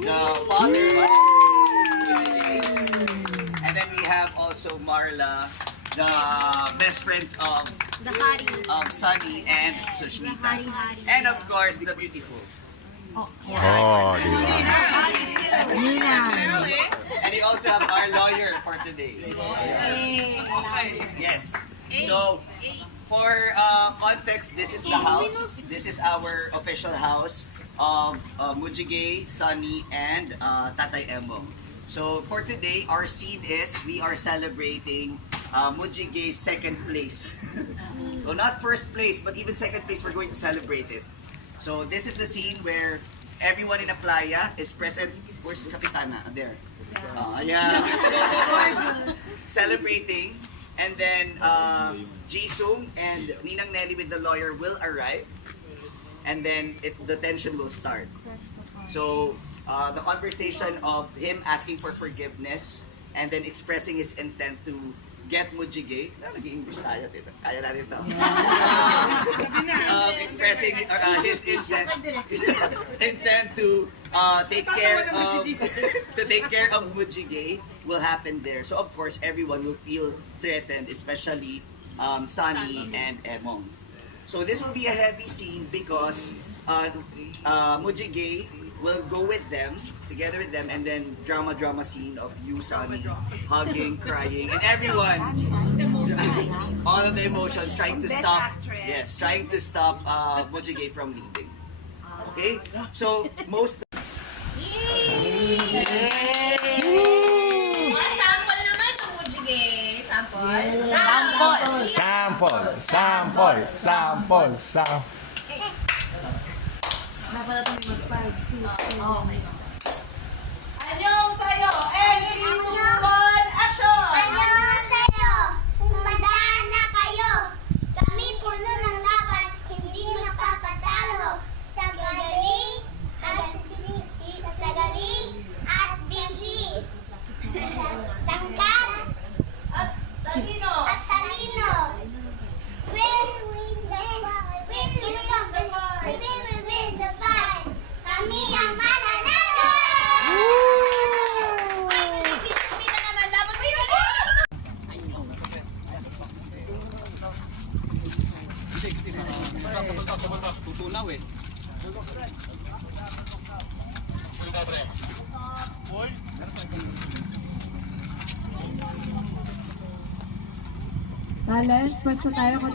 the father of and then we have also Marla, the best friends of Sunny and Sushmita. And of course, the beautiful. Oh, And we also have our lawyer for today. Yes. So, for context, this is the house. This is our official house of Mujigay, Sunny, and Tatay Emo. So, for today, our scene is we are celebrating Mujigay's second place. So, not first place, but even second place, we're going to celebrate it. So, this is the scene where everyone in the playa is present. Where's Kapitana? There. Yeah. Celebrating. And then Jisung and Ninang Nelly with the lawyer will arrive. And then the tension will start. So the conversation of him asking for forgiveness and then expressing his intent to get Mujigay. Nag-English tayo, tita. Kaya natin ito. Expressing his intent to take care of Mujigay will happen there. So of course, everyone will feel threatened, especially Sunny and Emong. So this will be a heavy scene because Mujigay will go with them, together with them, and then drama scene of you, Sunny, hugging, crying, and everyone, all of the emotions, trying to stop Mujigay from leaving. Okay? So, most... Sample naman ng Mujigay. Sample. Dapat natin mag-5, 6, 7. Anyong sa'yo! And 3, 2, 1, action! Annyeonghaseyo! Humandaan na kayo! Kami puno ng laban, hindi napapatalo. Sa galing at bilis. Tangkad At talino! at talino. When we win the fight. Kami ang mananalo! Ay, si Sushmita naman. Laban mo yun! Tutunaw eh. Balance, pwede tayo kung